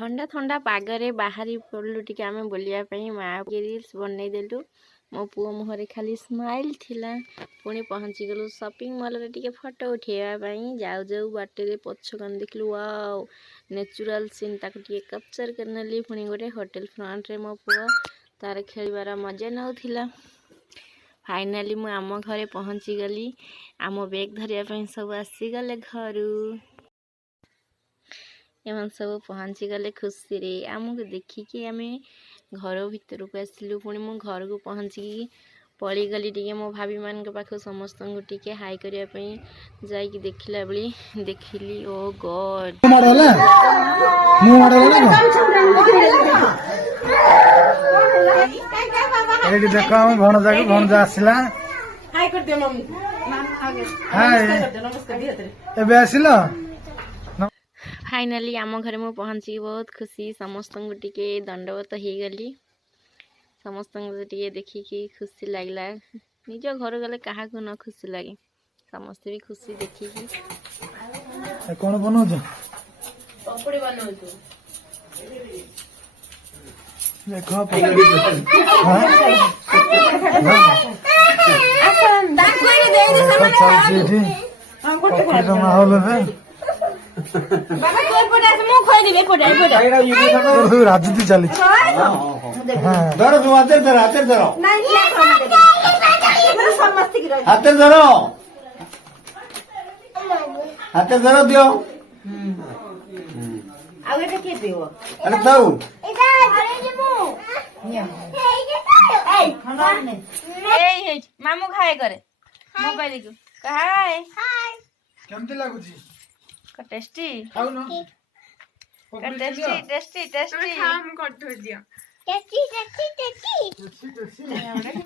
ठंडा ठंडा पागरे बाहरी पड़लु टिके आमे बुलिया पई माँ के रील्स बनई देलु। मो पुओ मुहरे खाली स्माइल थिला। पुणी पहुँची गलु शॉपिंग मॉल रे टिके फोटो उठेवा पई जाऊ जाऊ बाटे रे पछकन देखलु वाओ नेचुरल सीन ताको टिके कैप्चर करनली। पुणी गोटे होटल फ्रंट रे मो पुओ तार खेलबार मजा नउथिला। फाइनाली मु आम घरे पहुँची गली। आम बैग धरिया पई सब आसी गले घरु। एमन सब पहुँची गले खुशी रे आमको देखिकी आम घर भीतर को आसिलु। पुणी मो घर को पहुँची पड़ी गली टिके मो भाभी मान पाख समस्त टिके हाई करिया पई जाइकी देखिला बेली देखिली ओ गॉड एडी देखो हम भणजा को भणजा आसिला हाय कर दे मम्मी हाय नमस्कार दिया तेरे एबे आसिला। फाइनाली आम घरे मु पहुँची बहुत खुशी समस्त टिके दंडवत हो गली। समस्त टिके देखिकी खुशी लगला। निज घर गले क्या न खुशी लगे समस्त भी खुशी देखिकी। कौन बनाउछ पकोड़ी बनाउ तू देखो असन दान कोई दे दे सामान हां गोटे खा माहौल है बाबा कोई पड़ा से मुंह खोई दिबे पड़ा राजनीति चली धरो तुम हाथ धरो नहीं मेरा समस्त की रही हाथ धरो दियो आगे से के देओ अरे दऊ मामू खाए करे मोबाइल को हाय केमती लागुची टेस्टी खाऊ न टेस्टी टेस्टी टेस्टी हम कर दिया टेस्टी